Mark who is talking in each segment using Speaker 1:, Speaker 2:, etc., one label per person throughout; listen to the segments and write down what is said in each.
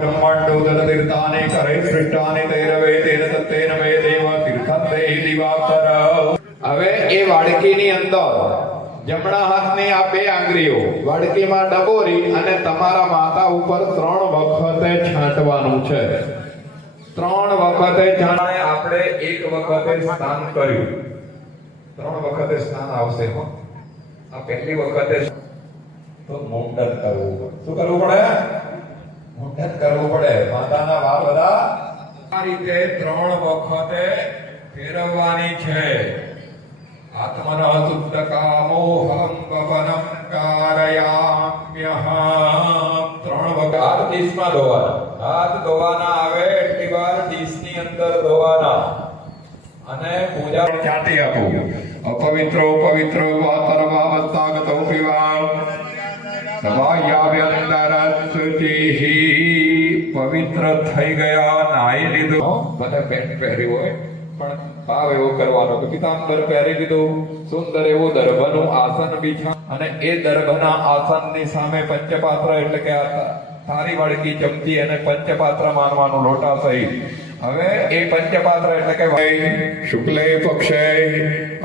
Speaker 1: બ્રહ્માંડોદરતીર્થાને કરે સૃષ્ટાને તૈરવે તેન તત્તેન મે દેવ તીર્થં હવે એ વાડકીની અંદર જમણા હાથની આ બે આંગળીઓ. વાડકીમાં ડબોરી અને તમારા માથા ઉપર ત્રણ વખતે છાંટવાનું છે. ત્રણ વખતે જાણે આપણે એક વખતે સ્નાન કર્યું. ત્રણ વખતે સ્નાન આવશે, હો. આ પહેલી વખતે તો મુંડન કરવું શું કરવું પડે? મુંડન કરવું પડે. માતાના વાળ બધા આ રીતે ત્રણ વખતે ફેરવવાની છે. આત્મન શુદ્ધ કામોહમ પવનમ કારયામ્યહમ ત્રણ વખત હાથ ડીશમાં ધોવાના. હાથ ધોવાના આવે, એટલી વાર ડીશની અંદર ધોવાના. અને પૂજા ચાટી આપું. અપવિત્રો વાતર વાતરવાવસ્તાગતો પીવા પવિત્ર થઈ ગયા નાઈ લીધું પેન્ટ પહેર્યું હોય પણ ભાવ એવો કરવાનો કે પિતાંબર પહેરી લીધું સુંદર એવું દર્ભનું આસન બીછા અને એ દર્ભના આસનની સામે પંચપાત્ર એટલે કે આ વાળકી ચમચી અને પંચપાત્ર માનવાનું લોટા સહિત હવે એ પંચપાત્ર એટલે કે શુક્લે પક્ષે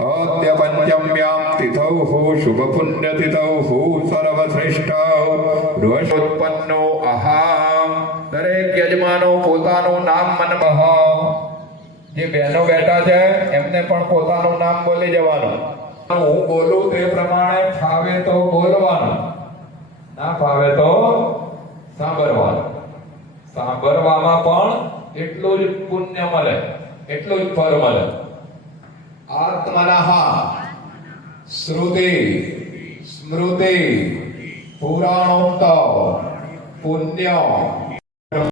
Speaker 1: અત્ય પંચમ્યામ તિથૌ હું શુભ પુણ્ય તિથૌ હો સર્વશ્રેષ્ઠ રોષોત્પન્નો અહામ દરેક યજમાનો પોતાનું નામ મન બહાવ જે બહેનો બેઠા છે, એમને પણ પોતાનું નામ બોલી જવાનું હું બોલું તે પ્રમાણે ફાવે તો બોલવાનું। ના ફાવે તો સાંભળવાનું। સાંભળવામાં પણ એટલું જ પુણ્ય મળે, એટલું જ ફળ મળે। આત્મનઃ શ્રુતિ સ્મૃતિ પુરાણોક્ત પુણ્ય